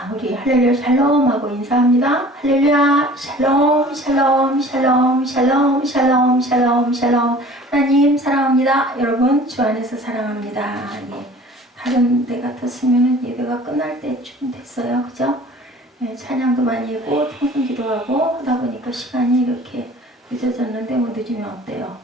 자, 우리 할렐루야 샬롬 하고 인사합니다. 할렐루야 샬롬 샬롬 샬롬 샬롬 샬롬 샬롬 샬롬. 하나님 사랑합니다. 여러분 주 안에서 사랑합니다. 예. 다른 데 같았으면 예배가 끝날 때쯤 됐어요. 그죠? 예, 찬양도 많이 하고 통성 기도하고 하다 보니까 시간이 이렇게 늦어졌는데 뭐 늦으면 어때요?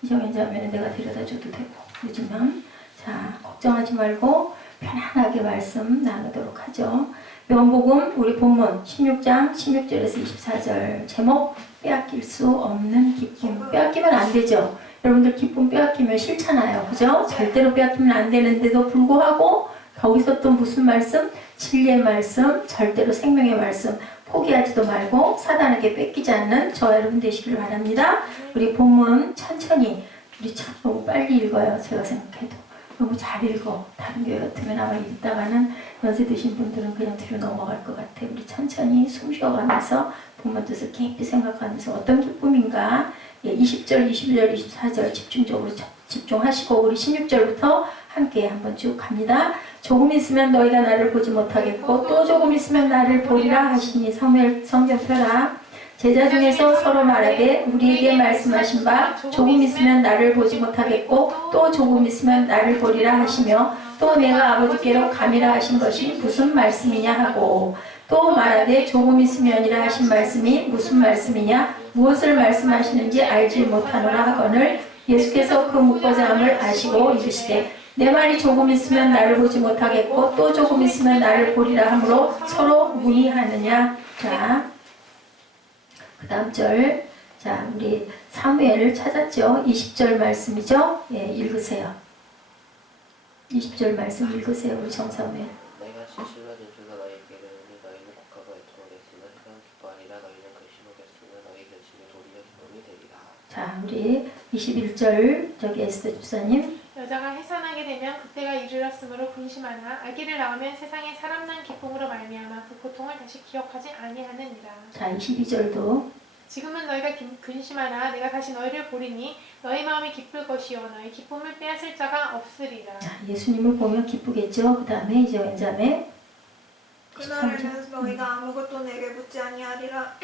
이제 왠지하면 내가 데려다 줘도 되고 늦으면. 자, 걱정하지 말고 편안하게 말씀 나누도록 하죠. 요한복음 우리 본문 16장 16절에서 24절 제목 빼앗길 수 없는 기쁨. 빼앗기면 안 되죠. 여러분들 기쁨 빼앗기면 싫잖아요. 그죠? 절대로 빼앗기면 안 되는데도 불구하고 거기서 또 무슨 말씀? 진리의 말씀, 절대로 생명의 말씀 포기하지도 말고 사단에게 뺏기지 않는 저와 여러분 되시길 바랍니다. 우리 본문 천천히 우리 참 너무 빨리 읽어요. 제가 생각해도. 너무 잘 읽어. 다른 교회 같으면 아마 읽다가는 연세 드신 분들은 그냥 뒤로 넘어갈 것 같아. 우리 천천히 숨 쉬어가면서 본문 뜻을 깊이 생각하면서 어떤 기쁨인가. 예, 20절, 21절, 24절 집중적으로 집중하시고 우리 16절부터 함께 한번 쭉 갑니다. 조금 있으면 너희가 나를 보지 못하겠고 또 조금 있으면 나를 보리라 하시니 성경 펴라. 제자 중에서 서로 말하되 우리에게 말씀하신 바 조금 있으면 나를 보지 못하겠고 또 조금 있으면 나를 보리라 하시며 또 내가 아버지께로 감이라 하신 것이 무슨 말씀이냐 하고 또 말하되 조금 있으면이라 하신 말씀이 무슨 말씀이냐 무엇을 말씀하시는지 알지 못하노라 하거늘 예수께서 그 묻고자 함을 아시고 이르시되 내 말이 조금 있으면 나를 보지 못하겠고 또 조금 있으면 나를 보리라 하므로 서로 문의하느냐. 자, 그 다음 절. 자, 우리 사무엘을 찾았죠. 20절 말씀이죠. 예, 읽으세요. 20절 말씀 읽으세요. 우리 정사무엘. 내가 진실로 진실로 너희에게 이르노니 너희는 국가가 애통하겠으나 세상 기뻐하리라 너희는 근심하겠으나 너희 근심이 도리어 기쁨이 되리라. 자, 우리 21절 저기 에스더 집사님. 여자가 해산하게 되면 그때가 이르렀으므로 근심하나 아기를 낳으면 세상에 사람 난 기쁨으로 말미암아 그 고통을 다시 기억하지 아니하느니라. 자, 22절도 지금은 너희가 근심하나 내가 다시 너희를 보리니 너희 마음이 기쁠 것이요 너희 기쁨을 빼앗을 자가 없으리라. 자, 예수님을 보면 기쁘겠죠. 그 다음에 이제 왼자매 그날에는 너희가 아무것도 내게 묻지 아니하리라.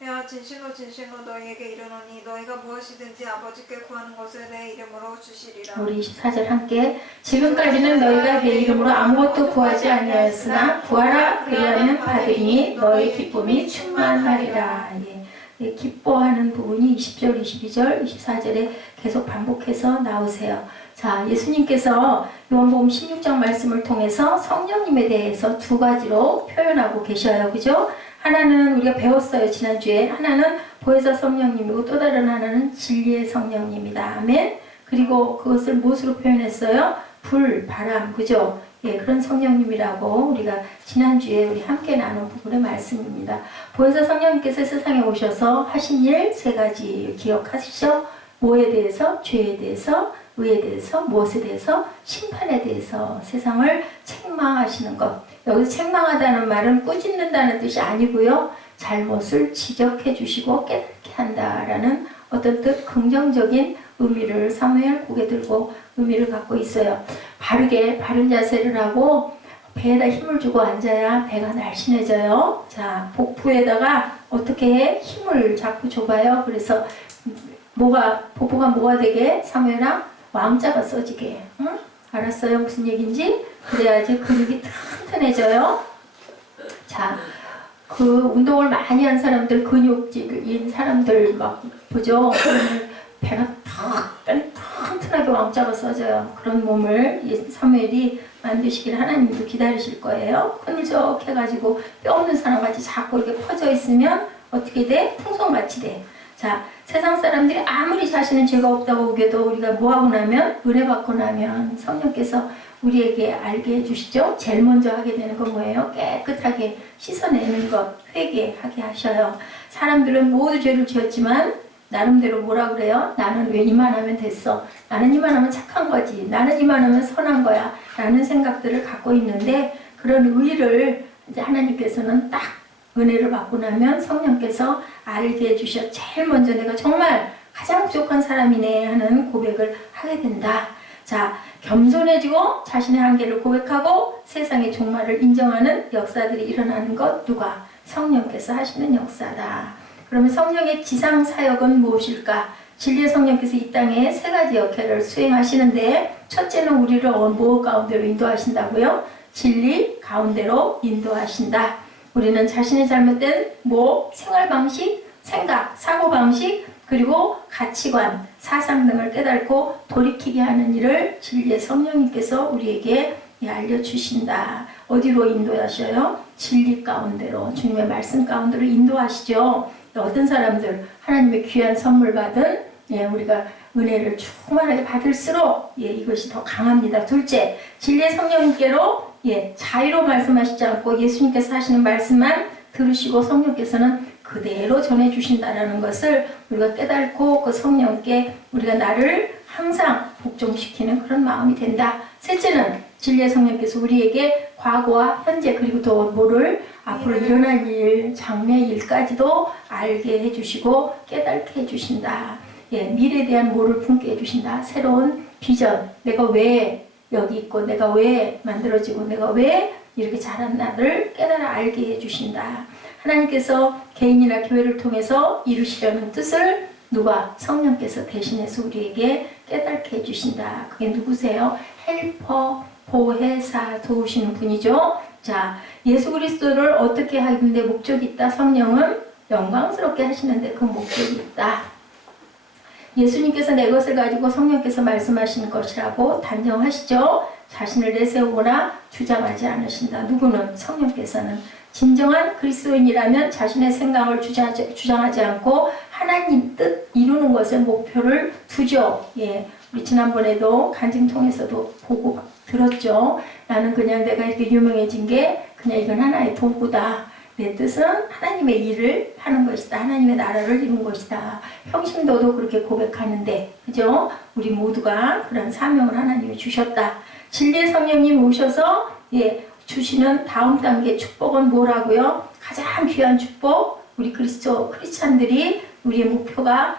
내가 진실로 진실로 너희에게 이르노니 너희가 무엇이든지 아버지께 구하는 것을 내 이름으로 주시리라. 우리 24절 함께 지금까지는 너희가 내 이름으로 아무것도 구하지 아니하였으나 구하라 그리하면 받으니 너희 기쁨이 충만하리라. 예. 예, 기뻐하는 부분이 20절, 22절, 24절에 계속 반복해서 나오세요. 자, 예수님께서 요한복음 16장 말씀을 통해서 성령님에 대해서 두 가지로 표현하고 계셔요. 그죠? 하나는 우리가 배웠어요. 지난주에. 하나는 보혜사 성령님이고 또 다른 하나는 진리의 성령님이다. 아멘. 그리고 그것을 무엇으로 표현했어요? 불, 바람. 그죠? 예, 그런 성령님이라고 우리가 지난주에 우리 함께 나눈 부분의 말씀입니다. 보혜사 성령님께서 세상에 오셔서 하신 일 세 가지 기억하시죠? 뭐에 대해서? 죄에 대해서, 의에 대해서, 무엇에 대해서? 심판에 대해서 세상을 책망하시는 것. 여기서 책망하다는 말은 꾸짖는다는 뜻이 아니고요. 잘못을 지적해 주시고 깨닫게 한다라는 어떤 뜻 긍정적인 의미를 사무엘 고개 들고 의미를 갖고 있어요. 바르게 바른 자세를 하고 배에다 힘을 주고 앉아야 배가 날씬해져요. 자, 복부에다가 어떻게 해? 힘을 자꾸 줘봐요. 그래서 복부가 뭐가 되게? 사무엘아? 왕자가 써지게. 응? 알았어요? 무슨 얘기인지? 그래야지 근육이 튼튼해져요. 자, 그 운동을 많이 한 사람들, 근육질인 사람들 막 보죠? 배가 튼튼하게 왕자가 써져요. 그런 몸을 사무엘이 만드시길 하나님도 기다리실 거예요. 끈적 해가지고 뼈 없는 사람같이 자꾸 이렇게 퍼져 있으면 어떻게 돼? 풍선같이 돼. 자, 세상 사람들이 아무리 자신은 죄가 없다고 우겨도 우리가 뭐하고 나면 은혜 받고 나면 성령께서 우리에게 알게 해주시죠. 제일 먼저 하게 되는 건 뭐예요? 깨끗하게 씻어내는 것, 회개하게 하셔요. 사람들은 모두 죄를 지었지만 나름대로 뭐라 그래요? 나는 왜 이만하면 됐어? 나는 이만하면 착한 거지. 나는 이만하면 선한 거야. 라는 생각들을 갖고 있는데 그런 의의를 이제 하나님께서는 딱 은혜를 받고 나면 성령께서 알게 해주셔. 제일 먼저 내가 정말 가장 부족한 사람이네 하는 고백을 하게 된다. 자, 겸손해지고 자신의 한계를 고백하고 세상의 종말을 인정하는 역사들이 일어나는 것 누가? 성령께서 하시는 역사다. 그러면 성령의 지상 사역은 무엇일까? 진리의 성령께서 이 땅에 세 가지 역할을 수행하시는데 첫째는 우리를 무엇 가운데로 인도하신다고요? 진리 가운데로 인도하신다. 우리는 자신의 잘못된 생활 방식, 생각, 사고 방식, 그리고 가치관, 사상 등을 깨닫고 돌이키게 하는 일을 진리의 성령님께서 우리에게 알려주신다. 어디로 인도하셔요? 진리 가운데로, 주님의 말씀 가운데로 인도하시죠. 어떤 사람들 하나님의 귀한 선물 받은 우리가 은혜를 충만하게 받을수록 이것이 더 강합니다. 둘째, 진리의 성령님께로 자유로 말씀하시지 않고 예수님께서 하시는 말씀만 들으시고 성령께서는 그대로 전해주신다라는 것을 우리가 깨닫고 그 성령께 우리가 나를 항상 복종시키는 그런 마음이 된다. 셋째는 진리의 성령께서 우리에게 과거와 현재 그리고 더 모를 앞으로 일어날 일, 장래 일까지도 알게 해주시고 깨닫게 해주신다. 미래에 대한 모를 품게 해주신다. 새로운 비전, 내가 왜 여기 있고 내가 왜 만들어지고 내가 왜 이렇게 자랐나를 깨달아 알게 해주신다. 하나님께서 개인이나 교회를 통해서 이루시려는 뜻을 누가? 성령께서 대신해서 우리에게 깨닫게 해주신다. 그게 누구세요? 헬퍼, 보혜사, 도우시는 분이죠. 자, 예수 그리스도를 어떻게 하는데 목적이 있다. 성령은 영광스럽게 하시는데 그 목적이 있다. 예수님께서 내 것을 가지고 성령께서 말씀하시는 것이라고 단정하시죠. 자신을 내세우거나 주장하지 않으신다. 누구는? 성령께서는. 진정한 그리스도인이라면 자신의 생각을 주장하지 않고 하나님 뜻 이루는 것에 목표를 두죠. 우리 지난번에도 간증 통해서도 보고 들었죠. 나는 그냥 내가 이렇게 유명해진 게 그냥 이건 하나의 도구다. 내 뜻은 하나님의 일을 하는 것이다. 하나님의 나라를 이룬 것이다. 평신도도 그렇게 고백하는데, 그죠? 우리 모두가 그런 사명을 하나님이 주셨다. 진리의 성령님 오셔서 주시는 다음 단계 축복은 뭐라고요? 가장 귀한 축복, 우리 크리스찬들이 우리의 목표가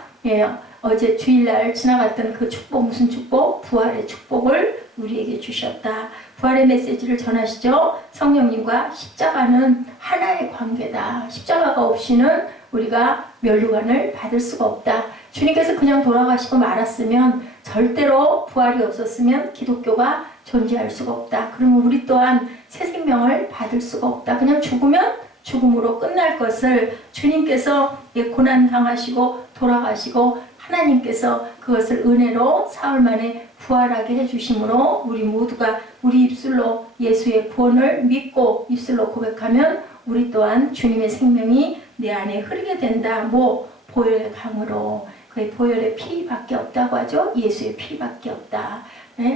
어제 주일날 지나갔던 그 축복, 무슨 축복? 부활의 축복을 우리에게 주셨다. 부활의 메시지를 전하시죠. 성령님과 십자가는 하나의 관계다. 십자가가 없이는 우리가 면류관을 받을 수가 없다. 주님께서 그냥 돌아가시고 말았으면, 절대로 부활이 없었으면 기독교가 존재할 수가 없다. 그러면 우리 또한 새 생명을 받을 수가 없다. 그냥 죽으면 죽음으로 끝날 것을 주님께서 고난 당하시고 돌아가시고 하나님께서 그것을 은혜로 사흘 만에 부활하게 해주심으로 우리 모두가 우리 입술로 예수의 구원을 믿고 입술로 고백하면 우리 또한 주님의 생명이 내 안에 흐르게 된다. 보혈의 강으로. 그 보혈의 피밖에 없다고 하죠. 예수의 피밖에 없다.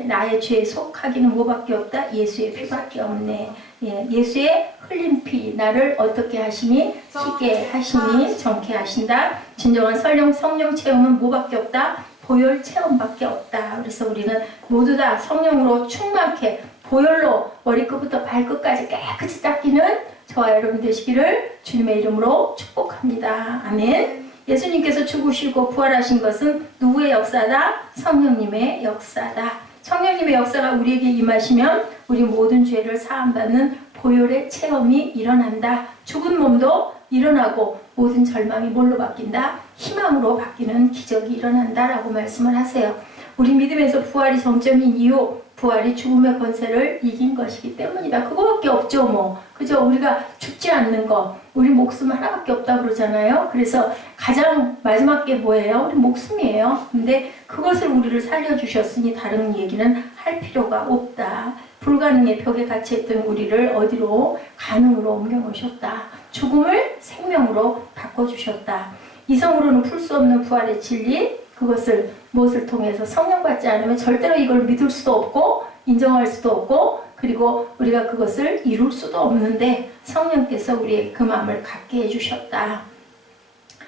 나의 죄에 속하기는 뭐밖에 없다? 예수의 피밖에 없네. 예수의 흘린 피, 나를 어떻게 하시니? 희게 하시니? 정케 하신다. 진정한 성령 체험은 뭐밖에 없다? 보혈 체험밖에 없다. 그래서 우리는 모두 다 성령으로 충만케 보혈로 머리끝부터 발끝까지 깨끗이 닦이는 저와 여러분 되시기를 주님의 이름으로 축복합니다. 아멘. 예수님께서 죽으시고 부활하신 것은 누구의 역사다? 성령님의 역사다. 성령님의 역사가 우리에게 임하시면 우리 모든 죄를 사함받는 보혈의 체험이 일어난다. 죽은 몸도 일어나고 모든 절망이 뭘로 바뀐다? 희망으로 바뀌는 기적이 일어난다라고 말씀을 하세요. 우리 믿음에서 부활이 정점인 이유, 부활이 죽음의 권세를 이긴 것이기 때문이다. 그거밖에 없죠. 그죠? 우리가 죽지 않는 거, 우리 목숨 하나밖에 없다 그러잖아요. 그래서 가장 마지막 게 뭐예요? 우리 목숨이에요. 근데 그것을 우리를 살려주셨으니 다른 얘기는 할 필요가 없다. 불가능의 벽에 갇혀있던 우리를 어디로? 가능으로 옮겨놓으셨다. 죽음을 생명으로 바꿔주셨다. 이성으로는 풀 수 없는 부활의 진리, 그것을 무엇을 통해서 성령 받지 않으면 절대로 이걸 믿을 수도 없고 인정할 수도 없고 그리고 우리가 그것을 이룰 수도 없는데 성령께서 우리의 그 마음을 갖게 해주셨다.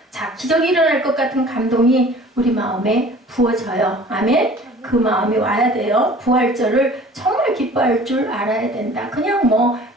자, 기적이 일어날 것 같은 감동이 우리 마음에 부어져요. 아멘? 그 마음이 와야 돼요. 부활절을 정말 기뻐할 줄 알아야 된다. 그냥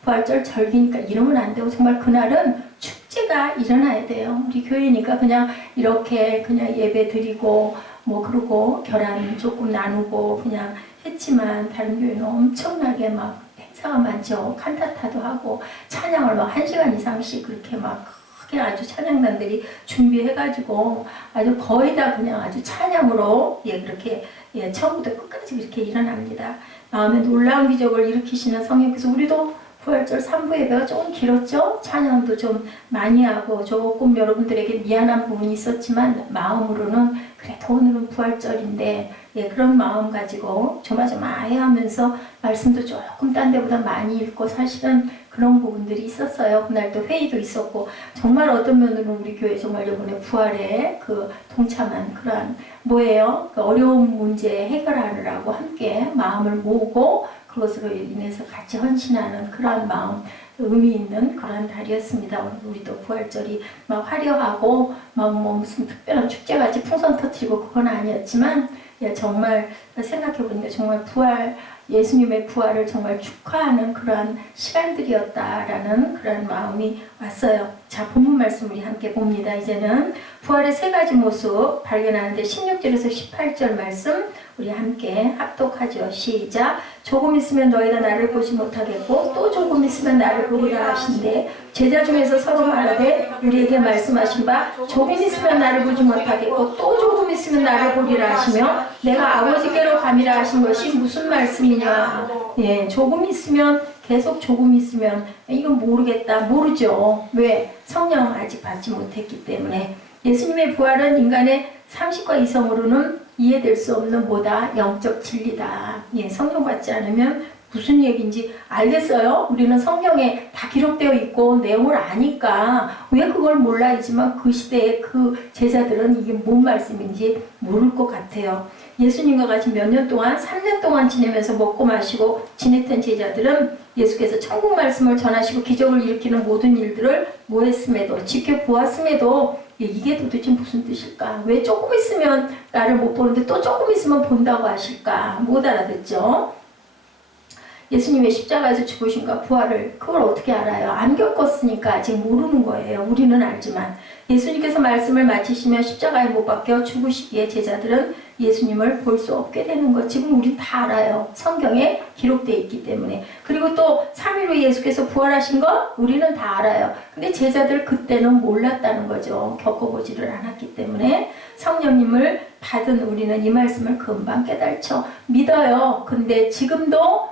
부활절 절기니까 이러면 안 되고 정말 그날은 축제가 일어나야 돼요. 우리 교회니까 그냥 이렇게 그냥 예배 드리고 뭐 그러고 결혼 조금 나누고 그냥 했지만 다른 교회는 엄청나게 막 행사가 많죠. 칸타타도 하고 찬양을 막 1시간 이상씩 그렇게 막 크게 아주 찬양단들이 준비해가지고 아주 거의 다 그냥 아주 찬양으로 그렇게 처음부터 끝까지 그렇게 일어납니다. 마음에 놀라운 기적을 일으키시는 성령께서 우리도 부활절 3부 예배가 조금 길었죠? 찬양도 좀 많이 하고 조금 여러분들에게 미안한 부분이 있었지만 마음으로는 그래도 오늘은 부활절인데 그런 마음 가지고 조마조마해 하면서 말씀도 조금 딴 데보다 많이 읽고 사실은 그런 부분들이 있었어요. 그날 또 회의도 있었고 정말 어떤 면으로 우리 교회 정말 이번에 부활에 그 동참한 그러한 뭐예요? 그 어려운 문제 해결하느라고 함께 마음을 모으고 그것으로 인해서 같이 헌신하는 그러한 마음, 의미 있는 그러한 달이었습니다. 우리도 부활절이 막 화려하고 막 뭐 무슨 특별한 축제같이 풍선 터뜨리고 그건 아니었지만 정말 생각해보니까 정말 예수님의 부활을 정말 축하하는 그러한 시간들이었다라는 그런 마음이 왔어요. 자, 본문 말씀 우리 함께 봅니다. 이제는 부활의 세 가지 모습 발견하는데 16절에서 18절 말씀 우리 함께 합독하죠. 시작. 조금 있으면 너희가 나를 보지 못하겠고 또 조금 있으면 나를 보리라 하신대 제자 중에서 서로 말하되 우리에게 말씀하신 바 조금 있으면 나를 보지 못하겠고 또 조금 있으면 나를 보리라 하시며 내가 아버지께로 감이라 하신 것이 무슨 말씀이냐. 조금 있으면 계속 조금 있으면 이건 모르겠다. 모르죠. 왜? 성령 아직 받지 못했기 때문에. 예수님의 부활은 인간의 상식과 이성으로는 이해될 수 없는 뭐다? 영적 진리다. 성령 받지 않으면 무슨 얘기인지 알겠어요? 우리는 성경에 다 기록되어 있고 내용을 아니까 왜 그걸 몰라야지만 그 시대의 그 제자들은 이게 뭔 말씀인지 모를 것 같아요. 예수님과 같이 몇 년 동안 3년 동안 지내면서 먹고 마시고 지냈던 제자들은 예수께서 천국 말씀을 전하시고 기적을 일으키는 모든 일들을 뭐 했음에도 지켜보았음에도 이게 도대체 무슨 뜻일까? 왜 조금 있으면 나를 못 보는데 또 조금 있으면 본다고 하실까? 못 알아듣죠? 예수님의 십자가에서 죽으신가 부활을 그걸 어떻게 알아요? 안 겪었으니까 아직 모르는 거예요. 우리는 알지만 예수님께서 말씀을 마치시며 십자가에 못 박혀 죽으시기에 제자들은 예수님을 볼 수 없게 되는 것 지금 우린 다 알아요. 성경에 기록되어 있기 때문에. 그리고 또 3일 후에 예수께서 부활하신 것 우리는 다 알아요. 근데 제자들 그때는 몰랐다는 거죠. 겪어보지를 않았기 때문에. 성령님을 받은 우리는 이 말씀을 금방 깨달죠. 믿어요. 근데 지금도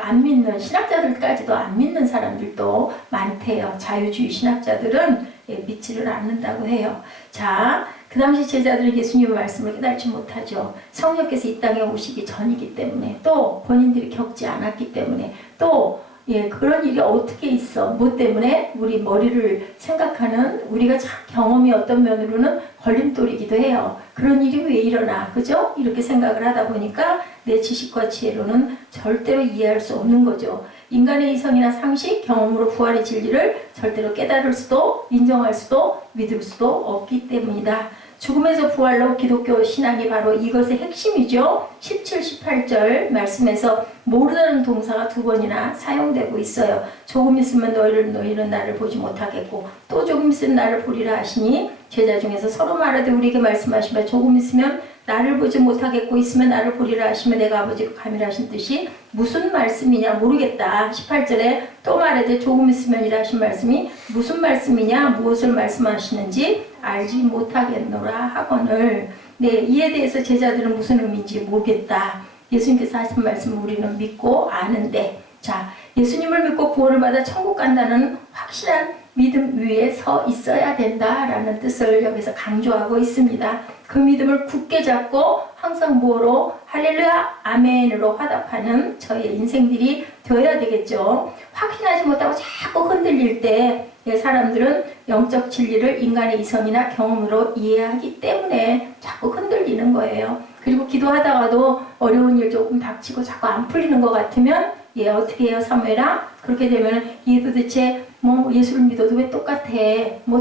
안 믿는 신학자들까지도 안 믿는 사람들도 많대요. 자유주의 신학자들은 믿지를 않는다고 해요. 자, 그 당시 제자들은 예수님의 말씀을 깨달지 못하죠. 성령께서 이 땅에 오시기 전이기 때문에 또 본인들이 겪지 않았기 때문에 또 그런 일이 어떻게 있어? 뭐 때문에? 우리 머리를 생각하는 우리가 참 경험이 어떤 면으로는 걸림돌이기도 해요. 그런 일이 왜 일어나? 그죠? 이렇게 생각을 하다 보니까 내 지식과 지혜로는 절대로 이해할 수 없는 거죠. 인간의 이성이나 상식, 경험으로 부활의 진리를 절대로 깨달을 수도 인정할 수도 믿을 수도 없기 때문이다. 죽음에서 부활로 기독교 신앙이 바로 이것의 핵심이죠. 17, 18절 말씀에서 모르다는 동사가 2번이나 사용되고 있어요. 조금 있으면 너희는 나를 보지 못하겠고 또 조금 있으면 나를 보리라 하시니 제자 중에서 서로 말하되 우리에게 말씀하시면 조금 있으면 나를 보지 못하겠고 있으면 나를 보리라 하시면 내가 아버지가 감이라 하신 뜻이 무슨 말씀이냐 모르겠다. 18절에 또 말하되 조금 있으면이라 하신 말씀이 무슨 말씀이냐 무엇을 말씀하시는지 알지 못하겠노라 하거늘. 이에 대해서 제자들은 무슨 의미인지 모르겠다. 예수님께서 하신 말씀을 우리는 믿고 아는데 자 예수님을 믿고 구원을 받아 천국 간다는 확실한 믿음 위에 서 있어야 된다라는 뜻을 여기서 강조하고 있습니다. 그 믿음을 굳게 잡고 항상 뭐로 할렐루야 아멘으로 화답하는 저의 인생들이 되어야 되겠죠. 확신하지 못하고 자꾸 흔들릴 때 사람들은 영적 진리를 인간의 이성이나 경험으로 이해하기 때문에 자꾸 흔들리는 거예요. 그리고 기도하다가도 어려운 일 조금 닥치고 자꾸 안 풀리는 것 같으면 어떻게 해요 사무엘아? 그렇게 되면 얘 도대체 예수를 믿어도 왜 똑같아?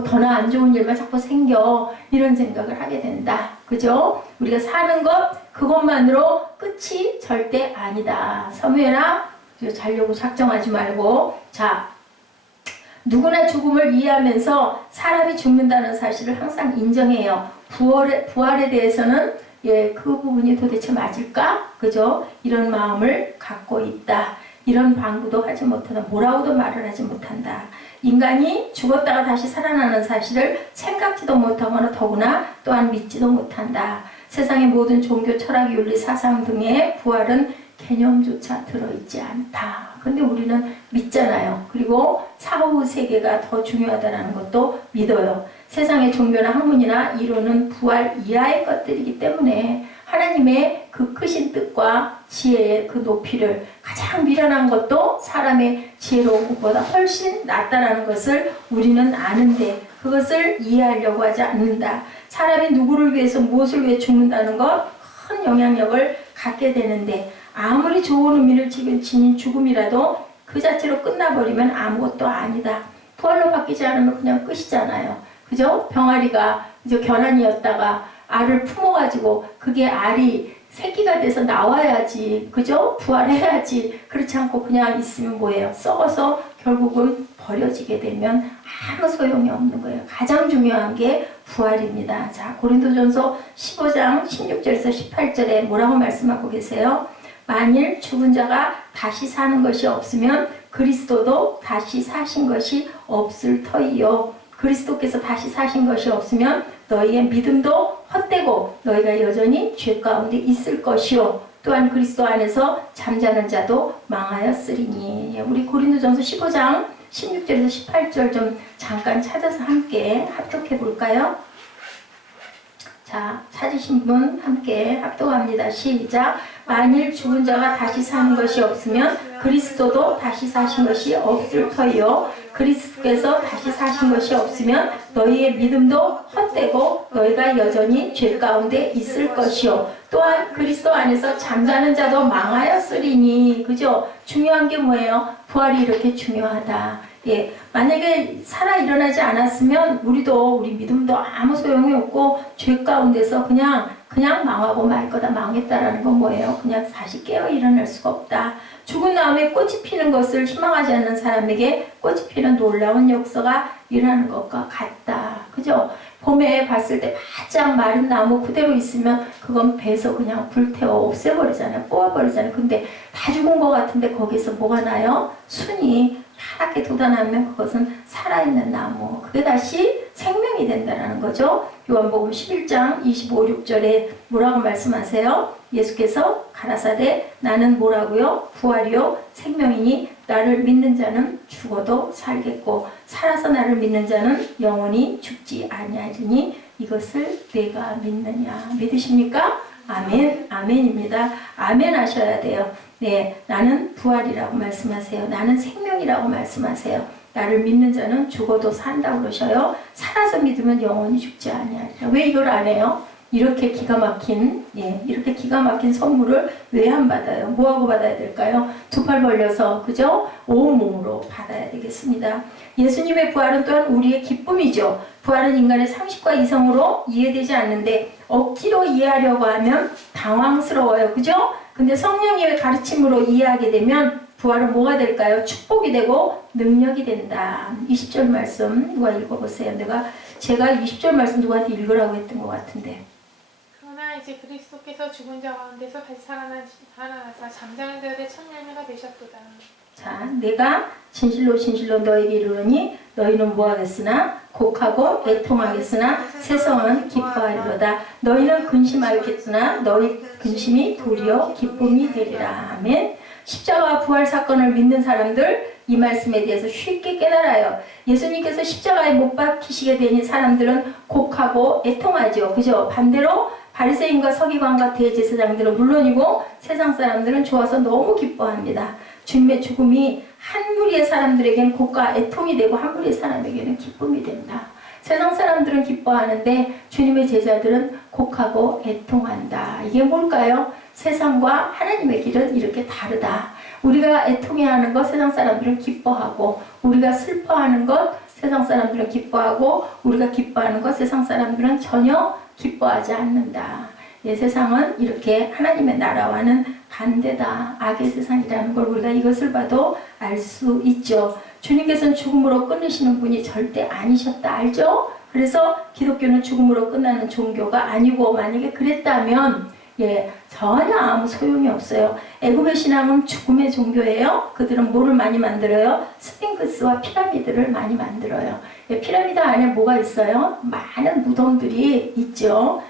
더나 안 좋은 일만 자꾸 생겨. 이런 생각을 하게 된다. 그죠? 우리가 사는 것 그것만으로 끝이 절대 아니다. 사무엘아 자려고 작정하지 말고 자 누구나 죽음을 이해하면서 사람이 죽는다는 사실을 항상 인정해요. 부활에 대해서는 예, 그 부분이 도대체 맞을까? 그죠? 이런 마음을 갖고 있다. 이런 방구도 하지 못한다. 뭐라고도 말을 하지 못한다. 인간이 죽었다가 다시 살아나는 사실을 생각지도 못하거나 더구나 또한 믿지도 못한다. 세상의 모든 종교, 철학, 윤리, 사상 등의 부활은 개념조차 들어있지 않다. 근데 우리는 믿잖아요. 그리고 사후 세계가 더 중요하다는 것도 믿어요. 세상의 종교나 학문이나 이론은 부활 이하의 것들이기 때문에 하나님의 그 크신 뜻과 지혜의 그 높이를 가장 미련한 것도 사람의 지혜로운 것보다 훨씬 낫다라는 것을 우리는 아는데 그것을 이해하려고 하지 않는다. 사람이 누구를 위해서 무엇을 위해 죽는다는 것 큰 영향력을 갖게 되는데 아무리 좋은 의미를 지닌 죽음이라도 그 자체로 끝나버리면 아무것도 아니다. 부활로 바뀌지 않으면 그냥 끝이잖아요. 그죠? 병아리가 이제 결함이었다가 알을 품어가지고 그게 알이 새끼가 돼서 나와야지. 그죠? 부활해야지. 그렇지 않고 그냥 있으면 뭐예요? 썩어서 결국은 버려지게 되면 아무 소용이 없는 거예요. 가장 중요한 게 부활입니다. 자, 고린도전서 15장 16절에서 18절에 뭐라고 말씀하고 계세요? 만일 죽은 자가 다시 사는 것이 없으면 그리스도도 다시 사신 것이 없을 터이요. 그리스도께서 다시 사신 것이 없으면 너희의 믿음도 헛되고 너희가 여전히 죄 가운데 있을 것이요. 또한 그리스도 안에서 잠자는 자도 망하였으리니. 우리 고린도전서 15장 16절에서 18절 좀 잠깐 찾아서 함께 합독해 볼까요? 자, 찾으신 분 함께 합독합니다. 시작. 만일 죽은 자가 다시 사는 것이 없으면 그리스도도 다시 사신 것이 없을 터이요. 그리스도께서 다시 사신 것이 없으면 너희의 믿음도 헛되고 너희가 여전히 죄 가운데 있을 것이요. 또한 그리스도 안에서 잠자는 자도 망하였으리니. 그죠? 중요한 게 뭐예요? 부활이 이렇게 중요하다. 예, 만약에 살아 일어나지 않았으면 우리 믿음도 아무 소용이 없고 죄 가운데서 그냥 망하고 말 거다. 망했다라는 건 뭐예요? 그냥 다시 깨어 일어날 수가 없다. 죽은 다음에 꽃이 피는 것을 희망하지 않는 사람에게 꽃이 피는 놀라운 역사가 일어나는 것과 같다. 그죠? 봄에 봤을 때 바짝 마른 나무 그대로 있으면 그건 베서 그냥 불태워 없애버리잖아요. 뽑아버리잖아요. 근데 다 죽은 것 같은데 거기서 뭐가 나요? 순이 파랗게 돋아나면 그것은 살아있는 나무. 그게 다시 생명이 된다는 거죠. 요한복음 11장 25, 6절에 뭐라고 말씀하세요? 예수께서 가라사대 나는 뭐라고요? 부활이요 생명이니 나를 믿는 자는 죽어도 살겠고 살아서 나를 믿는 자는 영원히 죽지 아니하리니 이것을 내가 믿느냐. 믿으십니까? 아멘, 아멘입니다. 아멘 하셔야 돼요. 네, 나는 부활이라고 말씀하세요. 나는 생명이라고 말씀하세요. 나를 믿는 자는 죽어도 산다고 그러셔요. 살아서 믿으면 영원히 죽지 아니하리라. 왜 이걸 안 해요? 이렇게 기가 막힌 선물을 왜 안 받아요? 뭐하고 받아야 될까요? 두 팔 벌려서, 그죠? 온몸으로 받아야 되겠습니다. 예수님의 부활은 또한 우리의 기쁨이죠. 부활은 인간의 상식과 이성으로 이해되지 않는데 억지로 이해하려고 하면 당황스러워요. 그죠? 근데 성령님의 가르침으로 이해하게 되면 부활은 뭐가 될까요? 축복이 되고 능력이 된다. 20절 말씀 누가 읽어보세요. 제가 20절 말씀 누구한테 읽으라고 했던 것 같은데. 그러나 이제 그리스도께서 죽은 자 가운데서 다시 살아나사 잠자는 자들의 첫 열매가 되셨도다. 자, 내가 진실로 진실로 너에게 이르노니 너희는 뭐하겠으나 곡하고 애통하겠으나 세상은 기뻐하리로다. 너희는 근심하겠으나 너희 근심이 도리어 기쁨이 되리라. 아멘. 십자가 부활 사건을 믿는 사람들 이 말씀에 대해서 쉽게 깨달아요. 예수님께서 십자가에 못 박히시게 된 사람들은 곡하고 애통하죠. 그죠? 반대로 바리새인과 서기관과 대제사장들은 물론이고 세상 사람들은 좋아서 너무 기뻐합니다. 주님의 죽음이 한 무리의 사람들에게는 곡과 애통이 되고 한 무리의 사람에게는 기쁨이 된다. 세상 사람들은 기뻐하는데 주님의 제자들은 곡하고 애통한다. 이게 뭘까요? 세상과 하나님의 길은 이렇게 다르다. 우리가 애통해하는 것 세상 사람들은 기뻐하고 우리가 슬퍼하는 것 세상 사람들은 기뻐하고 우리가 기뻐하는 것 세상 사람들은 전혀 기뻐하지 않는다. 예, 세상은 이렇게 하나님의 나라와는 반대다. 악의 세상이라는 걸 우리가 이것을 봐도 알 수 있죠. 주님께서는 죽음으로 끊으시는 분이 절대 아니셨다. 알죠? 그래서 기독교는 죽음으로 끝나는 종교가 아니고, 만약에 그랬다면 전혀 아무 소용이 없어요. 애굽의 신앙은 죽음의 종교예요. 그들은 뭐를 많이 만들어요? 스핑크스와 피라미드를 많이 만들어요. 피라미드 안에 뭐가 있어요? 많은 무덤들이 있죠.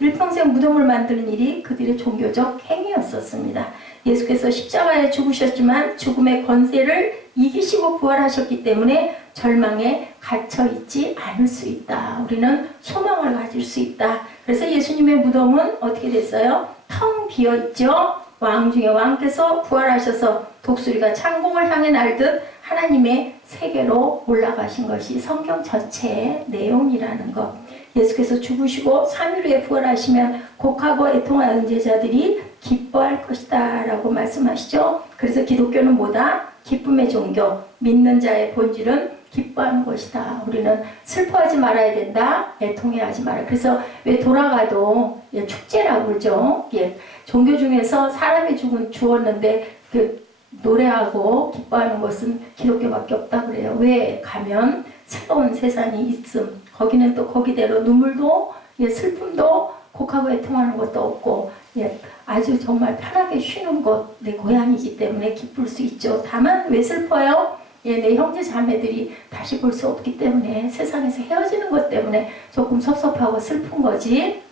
일평생 무덤을 만드는 일이 그들의 종교적 행위였었습니다. 예수께서 십자가에 죽으셨지만 죽음의 권세를 이기시고 부활하셨기 때문에 절망에 갇혀 있지 않을 수 있다. 우리는 소망을 가질 수 있다. 그래서 예수님의 무덤은 어떻게 됐어요? 텅 비어 있죠. 왕 중에 왕께서 부활하셔서 독수리가 창공을 향해 날듯 하나님의 세계로 올라가신 것이 성경 전체의 내용이라는 것. 예수께서 죽으시고 3일 후에 부활하시면 곡하고 애통하는 제자들이 기뻐할 것이다 라고 말씀하시죠. 그래서 기독교는 뭐다? 기쁨의 종교. 믿는 자의 본질은 기뻐하는 것이다. 우리는 슬퍼하지 말아야 된다. 애통해하지 말아야. 그래서 왜 돌아가도 축제라고 그러죠. 종교 중에서 사람이 죽었는데 노래하고 기뻐하는 것은 기독교밖에 없다 그래요. 왜? 가면 새로운 세상이 있음. 거기는 또 거기대로 눈물도 슬픔도 곡하고 애통하는 것도 없고 아주 정말 편하게 쉬는 곳, 내 고향이기 때문에 기쁠 수 있죠. 다만 왜 슬퍼요? 내 형제 자매들이 다시 볼 수 없기 때문에, 세상에서 헤어지는 것 때문에 조금 섭섭하고 슬픈 거지.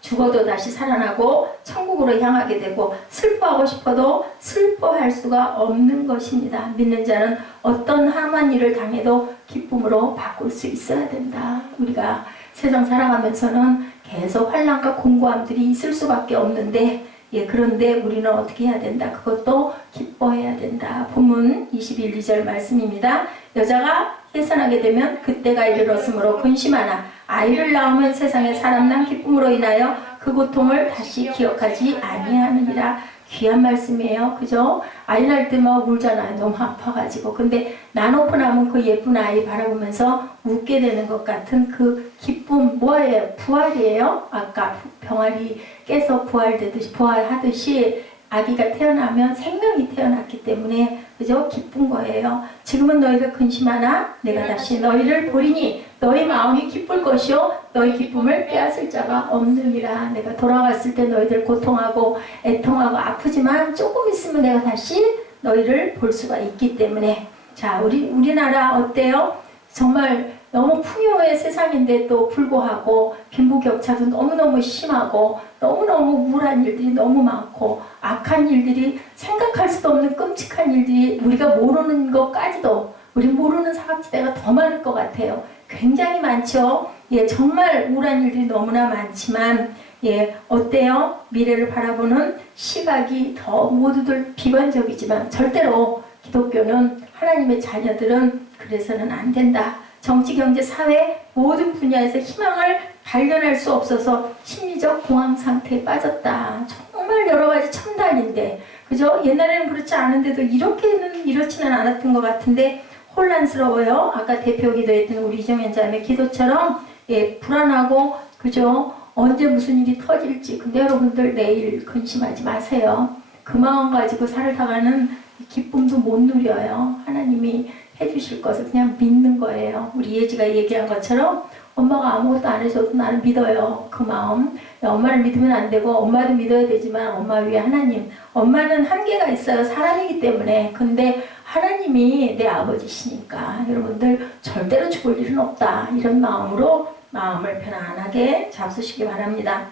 죽어도 다시 살아나고 천국으로 향하게 되고 슬퍼하고 싶어도 슬퍼할 수가 없는 것입니다. 믿는 자는 어떤 험한 일을 당해도 기쁨으로 바꿀 수 있어야 된다. 우리가 세상 살아가면서는 계속 환난과 공고함들이 있을 수밖에 없는데 그런데 우리는 어떻게 해야 된다? 그것도 기뻐해야 된다. 본문 21, 2절 말씀입니다. 여자가 해산하게 되면 그때가 이르렀으므로 근심하나 아이를 낳으면 세상에 사람 난 기쁨으로 인하여 그 고통을 다시 기억하지 아니하느니라. 귀한 말씀이에요. 그죠? 아이 낳을 때 막 울잖아요. 너무 아파가지고. 근데 낳고 나면 그 예쁜 아이 바라보면서 웃게 되는 것 같은 그 기쁨, 뭐예요? 부활이에요. 아까 병아리 깨서 부활하듯이 아기가 태어나면 생명이 태어났기 때문에 그죠? 기쁜 거예요. 지금은 너희가 근심하나 내가 다시 너희를 보리니 너희 마음이 기쁠 것이요 너희 기쁨을 빼앗을 자가 없느니라. 내가 돌아갔을 때 너희들 고통하고 애통하고 아프지만 조금 있으면 내가 다시 너희를 볼 수가 있기 때문에. 자, 우리나라 어때요? 정말 너무 풍요의 세상인데도 불구하고 빈부격차도 너무너무 심하고 너무너무 우울한 일들이 너무 많고 악한 일들이, 생각할 수도 없는 끔찍한 일들이, 우리가 모르는 것까지도, 우리 모르는 사각지대가 더 많을 것 같아요. 굉장히 많죠. 정말 우울한 일들이 너무나 많지만 어때요? 미래를 바라보는 시각이 더 모두들 비관적이지만 절대로 기독교는, 하나님의 자녀들은 그래서는 안 된다. 정치, 경제, 사회 모든 분야에서 희망을 발견할 수 없어서 심리적 공황 상태에 빠졌다. 정말 여러 가지 첨단인데, 그죠? 옛날에는 그렇지 않은데도 이렇지는 않았던 것 같은데 혼란스러워요. 아까 대표 기도했던 우리 이정현 자매 기도처럼 불안하고, 그죠? 언제 무슨 일이 터질지. 근데 여러분들 내일 근심하지 마세요. 그 마음 가지고 살다가는 기쁨도 못 누려요. 하나님이 해주실 것을 그냥 믿는 거예요. 우리 예지가 얘기한 것처럼 엄마가 아무것도 안 해줘도 나는 믿어요. 그 마음. 엄마를 믿으면 안 되고 엄마도 믿어야 되지만 엄마 위에 하나님. 엄마는 한계가 있어요. 사람이기 때문에. 근데 하나님이 내 아버지시니까 여러분들 절대로 죽을 일은 없다. 이런 마음으로 마음을 편안하게 잡수시기 바랍니다.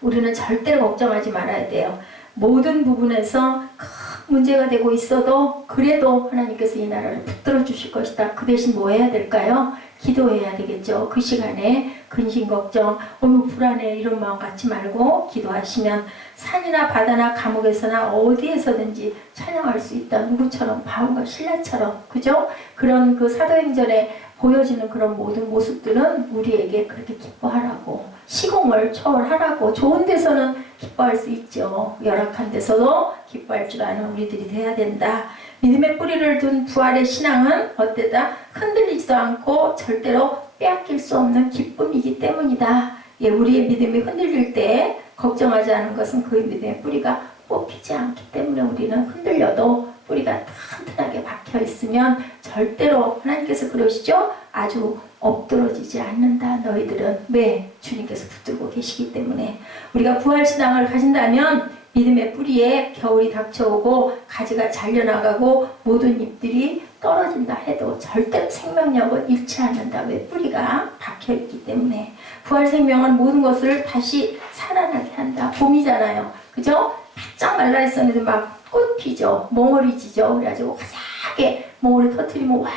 우리는 절대로 걱정하지 말아야 돼요. 모든 부분에서 큰 문제가 되고 있어도 그래도 하나님께서 이 나라를 붙들어 주실 것이다. 그 대신 뭐 해야 될까요? 기도해야 되겠죠. 그 시간에 근심 걱정, 불안해 이런 마음 갖지 말고 기도하시면 산이나 바다나 감옥에서나 어디에서든지 찬양할 수 있다. 누구처럼? 바울과 신라처럼. 그죠? 그런 그 사도행전에 보여지는 그런 모든 모습들은 우리에게 그렇게 기뻐하라고, 시공을 초월하라고. 좋은 데서는 기뻐할 수 있죠. 열악한 데서도 기뻐할 줄 아는 우리들이 돼야 된다. 믿음의 뿌리를 둔 부활의 신앙은 어때다? 흔들리지도 않고 절대로 빼앗길 수 없는 기쁨이기 때문이다. 우리의 믿음이 흔들릴 때 걱정하지 않은 것은 그 믿음의 뿌리가 뽑히지 않기 때문에 우리는 흔들려도 뿌리가 튼튼하게 박혀 있으면 절대로 하나님께서 그러시죠? 아주 엎드러지지 않는다. 너희들은 왜? 주님께서 붙들고 계시기 때문에. 우리가 부활신앙을 가진다면 믿음의 뿌리에 겨울이 닥쳐오고 가지가 잘려나가고 모든 잎들이 떨어진다 해도 절대로 생명력은 잃지 않는다. 왜? 뿌리가 박혀있기 때문에. 부활생명은 모든 것을 다시 살아나게 한다. 봄이잖아요. 그죠? 바짝 말라있었는데 막 꽃 피죠. 몽울이 지죠. 그래가지고 화사하게 몽울이 터트리면 와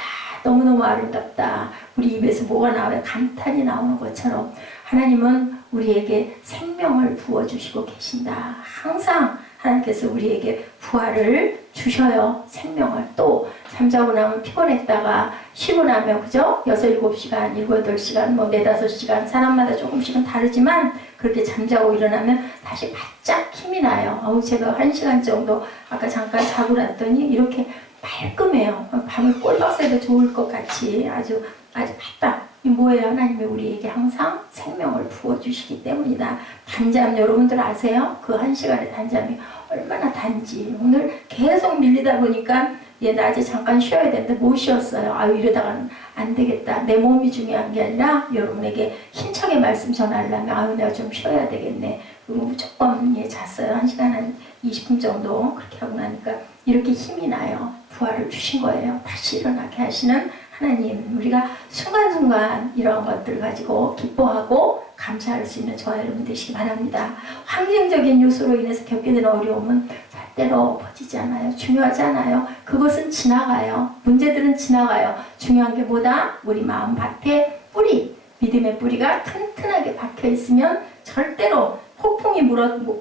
너무너무 아름답다. 우리 입에서 뭐가 나와요? 감탄이 나오는 것처럼 하나님은 우리에게 생명을 부어주시고 계신다. 항상 하나님께서 우리에게 부활을 주셔요. 생명을. 또 잠자고 나면 피곤했다가 쉬고 나면 그죠? 6, 7시간, 7, 8시간, 뭐 4, 5시간 사람마다 조금씩은 다르지만 그렇게 잠자고 일어나면 다시 바짝 힘이 나요. 제가 1시간 정도 아까 잠깐 자고 났더니 이렇게 말끔해요. 밤에 꼴박 새도 좋을 것 같이 아주 바짝. 이 뭐예요? 하나님이 우리에게 항상 생명을 부어주시기 때문이다. 단잠 여러분들 아세요? 그 1시간의 단잠이 얼마나 단지. 오늘 계속 밀리다 보니까 낮에 잠깐 쉬어야 되는데 못 쉬었어요. 이러다가는 안 되겠다. 내 몸이 중요한 게 아니라 여러분에게 힘차게 말씀 전하려면 내가 좀 쉬어야 되겠네. 그리고 무조건 잤어요. 1시간 한 20분 정도 그렇게 하고 나니까 이렇게 힘이 나요. 부활을 주신 거예요. 다시 일어나게 하시는 하나님. 우리가 순간순간 이런 것들 가지고 기뻐하고 감사할 수 있는 저와 여러분 되시기 바랍니다. 환경적인 요소로 인해서 겪게 되는 어려움은 절대로 엎어지지 않아요. 중요하지 않아요. 그것은 지나가요. 문제들은 지나가요. 중요한 게 뭐다? 우리 마음 밭에 뿌리, 믿음의 뿌리가 튼튼하게 박혀 있으면 절대로 폭풍이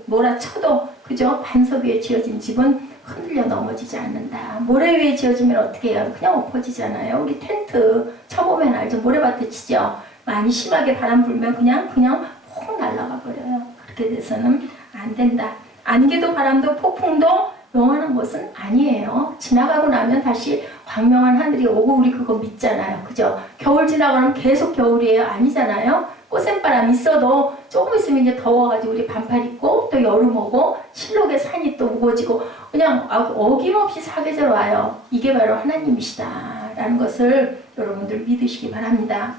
몰아쳐도 그죠? 반석 위에 지어진 집은 흔들려 넘어지지 않는다. 모래 위에 지어지면 어떻게 해요? 그냥 엎어지잖아요. 우리 텐트 쳐보면 알죠? 모래밭에 치죠? 많이 심하게 바람 불면 그냥 확 날아가 버려요. 그렇게 돼서는 안 된다. 안개도 바람도 폭풍도 영원한 것은 아니에요. 지나가고 나면 다시 광명한 하늘이 오고 우리 그거 믿잖아요. 그죠? 겨울 지나가면 계속 겨울이에요? 아니잖아요. 꽃샘바람 있어도 조금 있으면 이제 더워가지고 우리 반팔 입고 또 여름 오고 실록의 산이 또 우거지고 그냥 어김없이 사계절 와요. 이게 바로 하나님이시다 라는 것을 여러분들 믿으시기 바랍니다.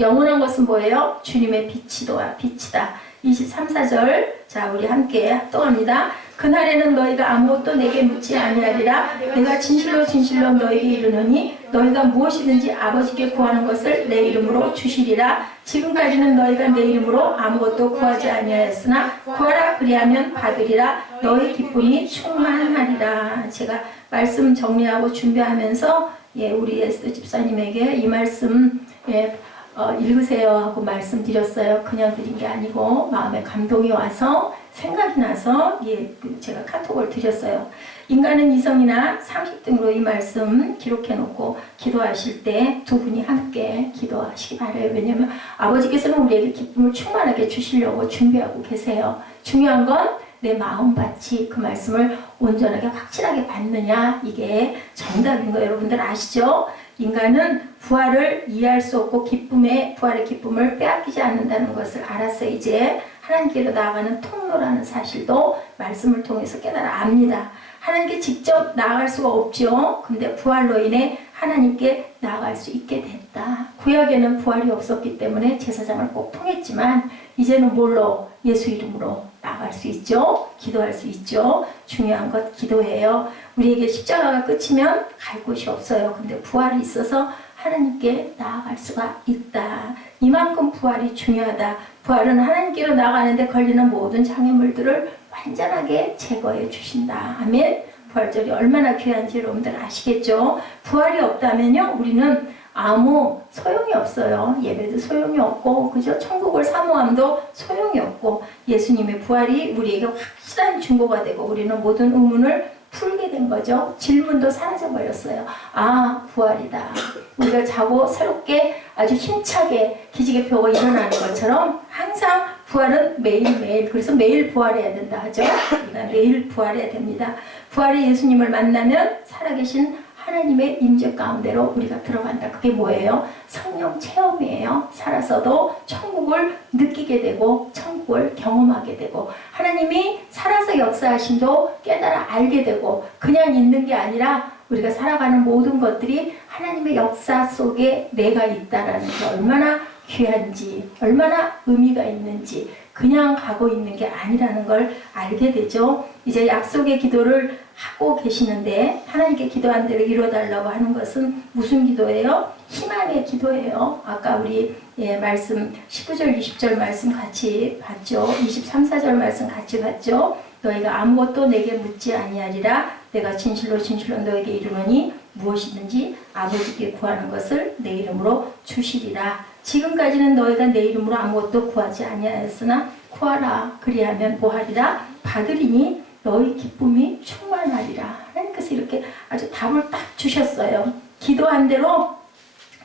영원한 것은 뭐예요? 주님의 빛이다. 23, 4절 자 우리 함께 합동합니다. 그날에는 너희가 아무것도 내게 묻지 아니하리라. 내가 진실로 진실로 너희에게 이르노니 너희가 무엇이든지 아버지께 구하는 것을 내 이름으로 주시리라. 지금까지는 너희가 내 이름으로 아무것도 구하지 아니하였으나 구하라 그리하면 받으리라. 너희 기쁨이 충만하리라. 제가 말씀 정리하고 준비하면서 우리 에스더 집사님에게 이 말씀 읽으세요 하고 말씀드렸어요. 그냥 드린 게 아니고 마음에 감동이 와서 생각이 나서 제가 카톡을 드렸어요. 인간은 이성이나 상식 등으로 이 말씀 기록해 놓고 기도하실 때 두 분이 함께 기도하시기 바라요. 왜냐하면 아버지께서는 우리에게 기쁨을 충만하게 주시려고 준비하고 계세요. 중요한 건 내 마음밭이 그 말씀을 온전하게 확실하게 받느냐 이게 정답인 거 여러분들 아시죠? 인간은 부활을 이해할 수 없고 부활의 기쁨을 빼앗기지 않는다는 것을 알았어요. 이제 하나님께로 나아가는 통로라는 사실도 말씀을 통해서 깨달아 압니다. 하나님께 직접 나아갈 수가 없죠. 근데 부활로 인해 하나님께 나아갈 수 있게 됐다. 구약에는 부활이 없었기 때문에 제사장을 꼭 통했지만 이제는 뭘로? 예수 이름으로 나아갈 수 있죠. 기도할 수 있죠. 중요한 것 기도해요. 우리에게 십자가가 끝이면 갈 곳이 없어요. 근데 부활이 있어서 하나님께 나아갈 수가 있다. 이만큼 부활이 중요하다. 부활은 하나님께로 나아가는데 걸리는 모든 장애물들을 완전하게 제거해 주신다. 아멘. 부활절이 얼마나 귀한지 여러분들 아시겠죠? 부활이 없다면요 우리는 아무 소용이 없어요. 예배도 소용이 없고 그죠? 천국을 사모함도 소용이 없고 예수님의 부활이 우리에게 확실한 증거가 되고 우리는 모든 의문을 풀게 된 거죠. 질문도 사라져버렸어요. 부활이다. 우리가 자고 새롭게 아주 힘차게 기지개 펴고 일어나는 것처럼 항상 부활은 매일매일, 그래서 매일 부활해야 된다 하죠. 우리가 매일 부활해야 됩니다. 부활의 예수님을 만나면 살아계신 하나님의 임재 가운데로 우리가 들어간다. 그게 뭐예요? 성령 체험이에요. 살아서도 천국을 느끼게 되고 천국을 경험하게 되고 하나님이 살아서 하나님께서 역사하심도 깨달아 알게 되고 그냥 있는 게 아니라 우리가 살아가는 모든 것들이 하나님의 역사 속에 내가 있다라는 게 얼마나 귀한지, 얼마나 의미가 있는지, 그냥 가고 있는 게 아니라는 걸 알게 되죠. 이제 약속의 기도를 하고 계시는데 하나님께 기도한 대로 이루어달라고 하는 것은 무슨 기도예요? 희망의 기도예요. 아까 우리 말씀 19절 20절 말씀 같이 봤죠. 23, 4절 말씀 같이 봤죠. 너희가 아무것도 내게 묻지 아니하리라. 내가 진실로 진실로 너에게 이르노니 무엇이든지 아버지께 구하는 것을 내 이름으로 주시리라. 지금까지는 너희가 내 이름으로 아무것도 구하지 아니하였으나 구하라. 그리하면 뭐하리라? 받으리니 너희 기쁨이 충만하리라. 하나님께서 이렇게 아주 답을 딱 주셨어요. 기도한 대로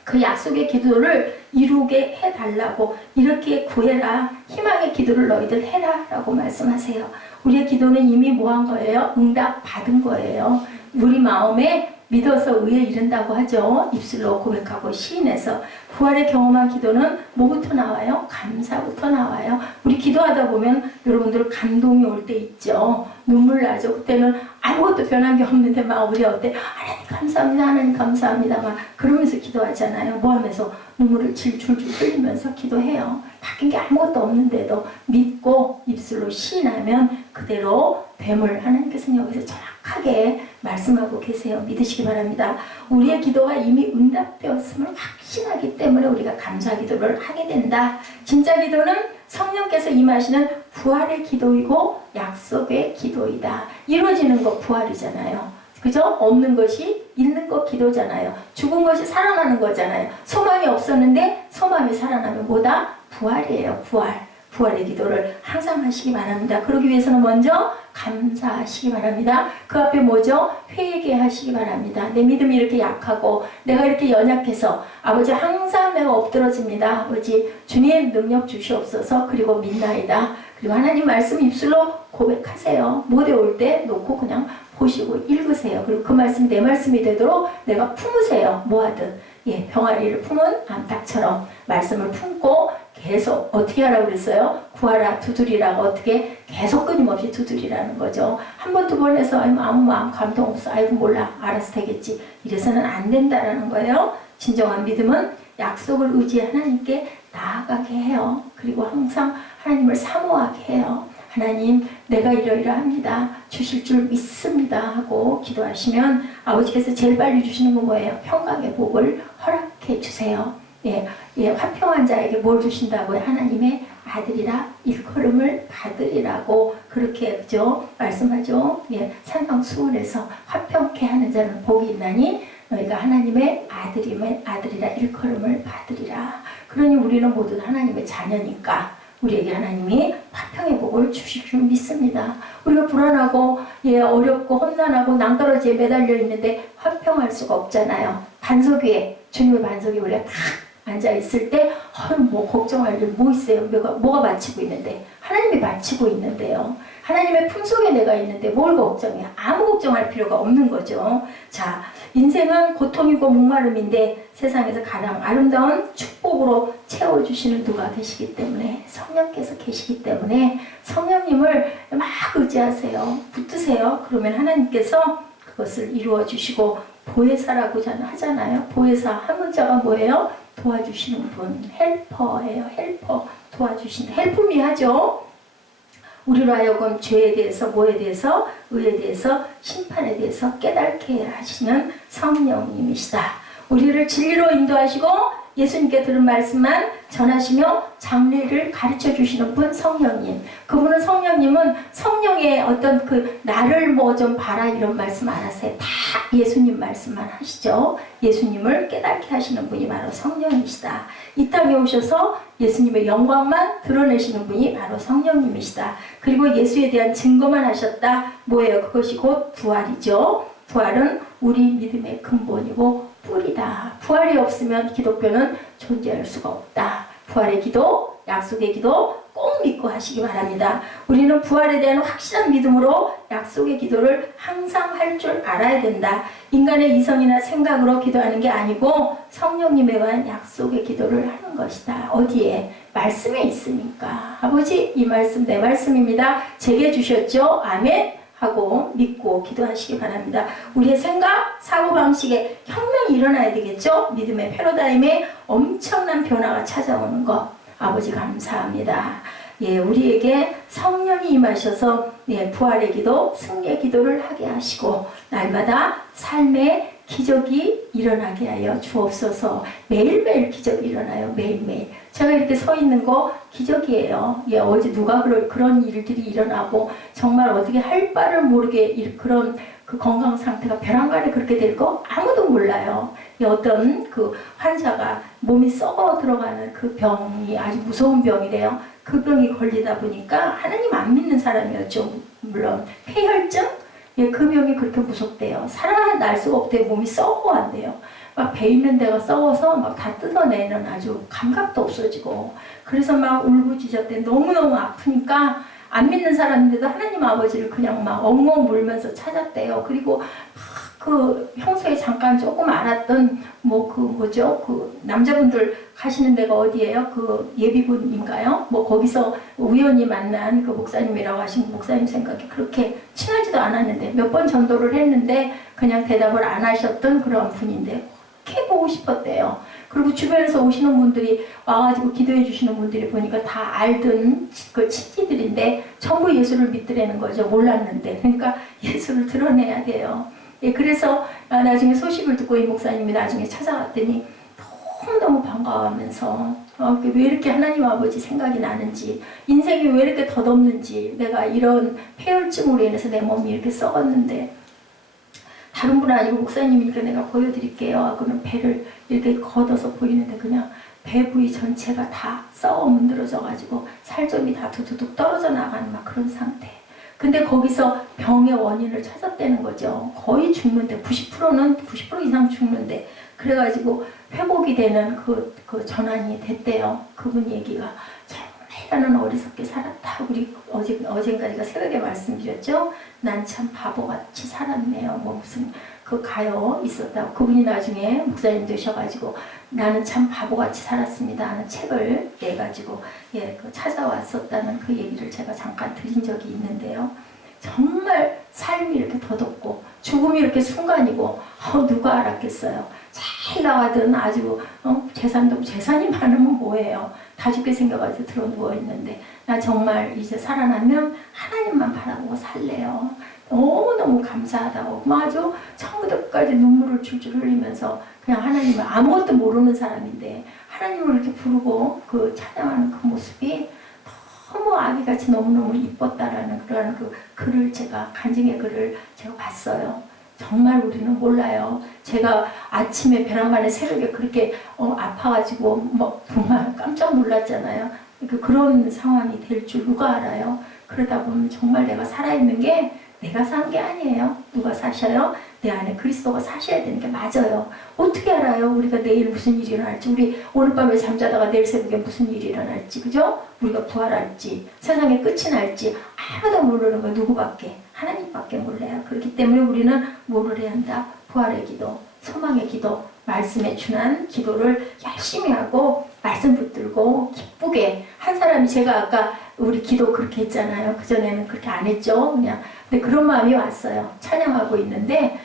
그 약속의 기도를 이루게 해달라고, 이렇게 구해라. 희망의 기도를 너희들 해라 라고 말씀하세요. 우리의 기도는 이미 뭐한 거예요? 응답 받은 거예요. 우리 마음에 믿어서 의에 이른다고 하죠. 입술로 고백하고 시인해서. 부활의 경험한 기도는 뭐부터 나와요? 감사부터 나와요. 우리 기도하다 보면 여러분들 감동이 올 때 있죠. 눈물 나죠. 그때는 아무것도 변한 게 없는데 막 우리 어때? 하나님 감사합니다. 하나님 감사합니다. 막 그러면서 기도하잖아요. 뭐 하면서 눈물을 줄줄 흘리면서 기도해요. 바뀐 게 아무것도 없는데도 믿고 입술로 시인하면 그대로 됨을 하나님께서는 여기서 정확하게 말씀하고 계세요. 믿으시기 바랍니다. 우리의 기도가 이미 응답되었음을 확신하기 때문에 우리가 감사 기도를 하게 된다. 진짜 기도는 성령께서 임하시는 부활의 기도이고 약속의 기도이다. 이루어지는 것 부활이잖아요. 그죠? 없는 것이 있는 것 기도잖아요. 죽은 것이 살아나는 거잖아요. 소망이 없었는데 소망이 살아나면 뭐다? 부활이에요. 부활. 부활의 기도를 항상 하시기 바랍니다. 그러기 위해서는 먼저 감사하시기 바랍니다. 그 앞에 뭐죠? 회개하시기 바랍니다. 내 믿음이 이렇게 약하고 내가 이렇게 연약해서 아버지 항상 내가 엎드러집니다. 아버지 주님 능력 주시옵소서. 그리고 믿나이다. 그리고 하나님 말씀 입술로 고백하세요. 못에 올 때 놓고 그냥 보시고 읽으세요. 그리고 그 말씀이 내 말씀이 되도록 내가 품으세요. 뭐하든. 병아리를 품은 암탉처럼 말씀을 품고 계속 어떻게 하라고 그랬어요? 구하라, 두드리라. 어떻게? 계속 끊임없이 두드리라는 거죠. 한 번, 두 번 해서 아무 마음 감동 없어. 아이고 몰라. 알아서 되겠지. 이래서는 안 된다라는 거예요. 진정한 믿음은 약속을 의지해 하나님께 나아가게 해요. 그리고 항상 하나님을 사모하게 해요. 하나님, 내가 이러이러합니다. 주실 줄 믿습니다. 하고 기도하시면 아버지께서 제일 빨리 주시는 건 뭐예요? 평강의 복을 허락해 주세요. 화평한 자에게 뭘 주신다고요? 하나님의 아들이라 일컬음을 받으리라고 그렇게 그죠? 말씀하죠. 산상수훈에서 화평케 하는 자는 복이 있나니 너희가 하나님의 아들이라 일컬음을 받으리라. 그러니 우리는 모두 하나님의 자녀니까 우리에게 하나님이 화평의 복을 주실 줄 믿습니다. 우리가 불안하고 어렵고 험난하고 낭떠러지에 매달려 있는데 화평할 수가 없잖아요. 반석 위에 주님의 반석 위에 우리가 딱 앉아 있을 때 뭐 걱정할 일 뭐 있어요? 뭐가 마치고 있는데 하나님이 마치고 있는데요. 하나님의 품속에 내가 있는데 뭘 걱정해? 아무 걱정할 필요가 없는 거죠. 자, 인생은 고통이고 목마름인데 세상에서 가장 아름다운 축복으로 채워주시는 누가 계시기 때문에 성령께서 계시기 때문에 성령님을 막 의지하세요. 붙드세요. 그러면 하나님께서 그것을 이루어 주시고 보혜사라고 하잖아요. 보혜사 한 문자가 뭐예요? 도와주시는 분, 헬퍼예요. 헬퍼, 도와주시는 헬프미 하죠. 우리로 하여금 죄에 대해서, 뭐에 대해서, 의에 대해서, 심판에 대해서 깨닫게 하시는 성령님이시다. 우리를 진리로 인도하시고 예수님께 들은 말씀만 전하시며 장례를 가르쳐 주시는 분 성령님. 그분은 성령님은 성령의 어떤 나를 뭐 좀 봐라 이런 말씀 안 하세요. 다 예수님 말씀만 하시죠. 예수님을 깨닫게 하시는 분이 바로 성령이시다. 이 땅에 오셔서 예수님의 영광만 드러내시는 분이 바로 성령님이시다. 그리고 예수에 대한 증거만 하셨다. 뭐예요? 그것이 곧 부활이죠. 부활은 우리 믿음의 근본이고 뿌리다. 부활이 없으면 기독교는 존재할 수가 없다. 부활의 기도, 약속의 기도 꼭 믿고 하시기 바랍니다. 우리는 부활에 대한 확실한 믿음으로 약속의 기도를 항상 할 줄 알아야 된다. 인간의 이성이나 생각으로 기도하는 게 아니고 성령님에 관한 약속의 기도를 하는 것이다. 어디에? 말씀에 있으니까. 아버지, 이 말씀 내 말씀입니다. 제게 주셨죠? 아멘 하고 믿고 기도하시기 바랍니다. 우리의 생각, 사고방식에 혁명이 일어나야 되겠죠? 믿음의 패러다임에 엄청난 변화가 찾아오는 것. 아버지 감사합니다. 예, 우리에게 성령이 임하셔서 예, 부활의 기도, 승리의 기도를 하게 하시고 날마다 삶의 기적이 일어나게 하여 주옵소서. 매일매일 기적이 일어나요. 매일매일. 제가 이렇게 서 있는 거 기적이에요. 예, 어제 누가 그런 일들이 일어나고 정말 어떻게 할 바를 모르게 그런 그 건강 상태가 벼랑간에 그렇게 될 거 아무도 몰라요. 예, 어떤 그 환자가 몸이 썩어 들어가는 그 병이 아주 무서운 병이래요. 그 병이 걸리다 보니까 하나님 안 믿는 사람이었죠. 물론 폐혈증? 예, 그 병이 그렇게 무섭대요. 살아날 수가 없대요. 몸이 썩어간대요. 막 배 있는 데가 썩어서 막 다 뜯어내는 아주 감각도 없어지고 그래서 막 울부짖었대. 너무너무 아프니까 안 믿는 사람인데도 하나님 아버지를 그냥 막 엉엉 울면서 찾았대요. 그리고 그 평소에 잠깐 조금 알았던 뭐 그 뭐죠? 그 남자분들 가시는 데가 어디예요? 그 예비군인가요? 뭐 거기서 우연히 만난 그 목사님이라고 하신 목사님 생각이 그렇게 친하지도 않았는데 몇 번 전도를 했는데 그냥 대답을 안 하셨던 그런 분인데 그렇게 보고 싶었대요. 그리고 주변에서 오시는 분들이 와가지고 기도해 주시는 분들이 보니까 다 알던 그 친지들인데 전부 예수를 믿더라는 거죠. 몰랐는데. 그러니까 예수를 드러내야 돼요. 예, 그래서 나중에 소식을 듣고 이 목사님이 나중에 찾아갔더니 너무너무 반가워하면서 왜 이렇게 하나님 아버지 생각이 나는지 인생이 왜 이렇게 덧없는지 내가 이런 폐혈증으로 인해서 내 몸이 이렇게 썩었는데 다른 분 아니고 목사님이니까 내가 보여드릴게요 하고는 배를 이렇게 걷어서 보이는데 그냥 배 부위 전체가 다 썩어 문드러져 가지고 살점이 다 두두둑 떨어져 나가는 막 그런 상태. 근데 거기서 병의 원인을 찾았다는 거죠. 거의 죽는데 90% 이상 죽는데 그래가지고 회복이 되는 그 전환이 됐대요. 그분 얘기가 정말 나는 어리석게 살았다. 우리 어젠가지가 새벽에 말씀드렸죠. 난 참 바보같이 살았네요. 뭐 무슨 그 가요 있었다고. 그분이 나중에 목사님 되셔가지고 나는 참 바보같이 살았습니다 하는 책을 내가지고 예, 그 찾아왔었다는 그 얘기를 제가 잠깐 드린 적이 있는데요. 정말 삶이 이렇게 덧없고 죽음이 이렇게 순간이고 누가 알았겠어요. 잘 나가던 아주 재산이 많으면 뭐예요. 다 죽게 생겨가지고 들어 누워있는데 나 정말 이제 살아나면 하나님만 바라보고 살래요. 너무너무 감사하다고 아주 처음부터 끝까지 눈물을 줄줄 흘리면서 그냥 하나님을 아무것도 모르는 사람인데 하나님을 이렇게 부르고 그 찬양하는 그 모습이 너무 아기같이 너무너무 이뻤다라는 그런 그 글을 제가 간증의 글을 제가 봤어요. 정말 우리는 몰라요. 제가 아침에 베란간에 새벽에 그렇게 아파가지고 뭐 정말 깜짝 놀랐잖아요. 그런 상황이 될 줄 누가 알아요. 그러다 보면 정말 내가 살아있는 게 내가 산 게 아니에요. 누가 사셔요? 내 안에 그리스도가 사셔야 되는 게 맞아요. 어떻게 알아요? 우리가 내일 무슨 일이 일어날지, 우리 오늘 밤에 잠자다가 내일 새벽에 무슨 일이 일어날지, 그죠? 우리가 부활할지, 세상의 끝이 날지 아무도 모르는 거 누구밖에? 하나님밖에 몰라요. 그렇기 때문에 우리는 뭐를 해야 한다? 부활의 기도, 소망의 기도, 말씀에 준한 기도를 열심히 하고 말씀 붙들고 기쁘게 한 사람이 제가 아까 우리 기도 그렇게 했잖아요. 그전에는 그렇게 안 했죠. 그냥 근데 그런 마음이 왔어요. 찬양하고 있는데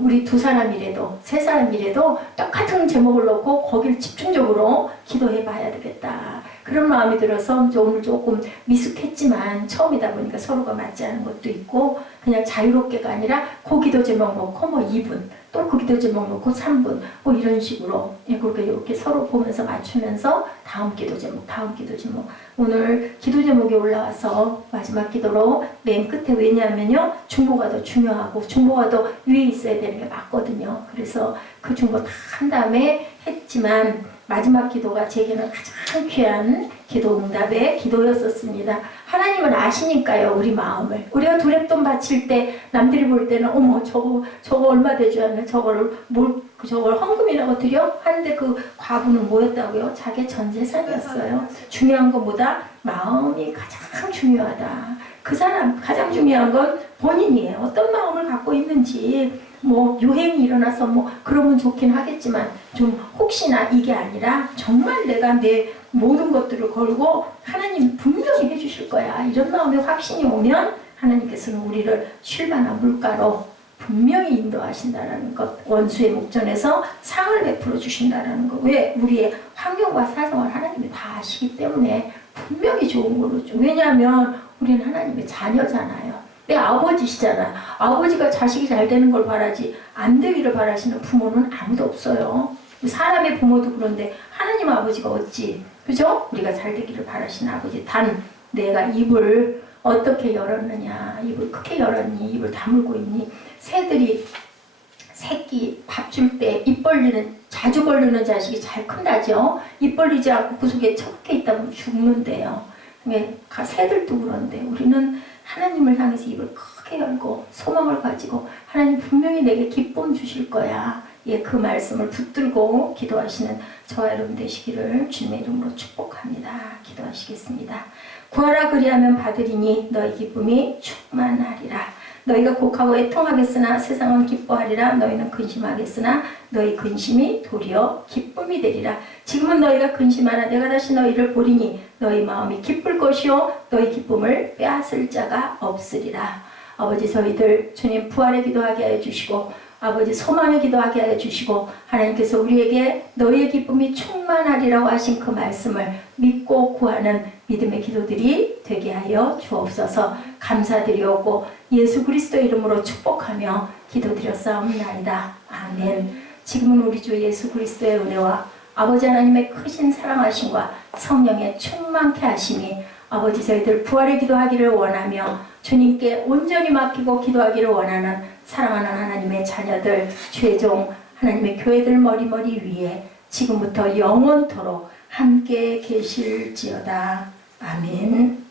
우리 2사람이라도 3사람이라도 똑같은 제목을 놓고 거기를 집중적으로 기도해 봐야 되겠다. 그런 마음이 들어서 오늘 조금 미숙했지만 처음이다 보니까 서로가 맞지 않은 것도 있고 그냥 자유롭게가 아니라 그 기도 제목 놓고 뭐 2분 또 그 기도 제목 놓고 3분 뭐 이런 식으로 그렇게 이렇게 서로 보면서 맞추면서 다음 기도 제목 오늘 기도 제목이 올라와서 마지막 기도로 맨 끝에 왜냐하면요 중보가 더 중요하고 중보가 더 위에 있어야 되는 게 맞거든요. 그래서 그 중보 다 한 다음에 했지만 마지막 기도가 제게는 가장 귀한 기도 응답의 기도였었습니다. 하나님은 아시니까요 우리 마음을. 우리가 두랩돈 바칠 때 남들이 볼 때는 어머 저거 얼마 되지 않나 저걸 헌금이라고 드려? 하는데 그 과부는 뭐였다고요? 자기 전 재산이었어요. 중요한 것보다 마음이 가장 중요하다. 그 사람 가장 중요한 건 본인이에요. 어떤 마음을 갖고 있는지 뭐 유행이 일어나서 뭐 그러면 좋긴 하겠지만 좀 혹시나 이게 아니라 정말 내가 내 모든 것들을 걸고 하나님 분명히 해주실 거야. 이런 마음의 확신이 오면 하나님께서는 우리를 쉴만한 물가로 분명히 인도하신다라는 것, 원수의 목전에서 상을 베풀어 주신다라는 것. 왜? 우리의 환경과 사정을 하나님이 다 아시기 때문에 분명히 좋은 걸로 줘. 왜냐하면 우리는 하나님의 자녀잖아요. 내 아버지시잖아. 아버지가 자식이 잘 되는 걸 바라지 안 되기를 바라시는 부모는 아무도 없어요. 사람의 부모도 그런데 하나님 아버지가 어찌, 그죠? 우리가 잘 되기를 바라시는 아버지. 단 내가 입을 어떻게 열었느냐, 입을 크게 열었니, 입을 다물고 있니. 새들이 새끼 밥 줄 때 입 벌리는, 자주 벌리는 자식이 잘 큰다죠. 입 벌리지 않고 그 속에 처박혀 있다면 죽는데요. 새들도 그런데 우리는 하나님을 향해서 입을 크게 열고 소망을 가지고 하나님 분명히 내게 기쁨 주실 거야. 예, 그 말씀을 붙들고 기도하시는 저와 여러분 되시기를 주님의 이름으로 축복합니다. 기도하시겠습니다. 구하라 그리하면 받으리니 너희 기쁨이 충만하리라. 너희가 곡하고 애통하겠으나 세상은 기뻐하리라. 너희는 근심하겠으나 너희 근심이 도리어 기쁨이 되리라. 지금은 너희가 근심하나 내가 다시 너희를 보리니 너희 마음이 기쁠 것이요 너희 기쁨을 빼앗을 자가 없으리라. 아버지 저희들 주님 부활의 기도하게 하여 주시고 아버지 소망의 기도하게 하여 주시고 하나님께서 우리에게 너희의 기쁨이 충만하리라고 하신 그 말씀을 믿고 구하는 믿음의 기도들이 되게 하여 주옵소서. 감사드리오고 예수 그리스도 이름으로 축복하며 기도드렸사옵나이다. 아멘. 지금은 우리 주 예수 그리스도의 은혜와 아버지 하나님의 크신 사랑하심과 성령의 충만케 하심이 아버지 저희들 부활의 기도하기를 원하며 주님께 온전히 맡기고 기도하기를 원하는 사랑하는 하나님의 자녀들, 최종 하나님의 교회들 머리머리 위에 지금부터 영원토록 함께 계실지어다. 아멘.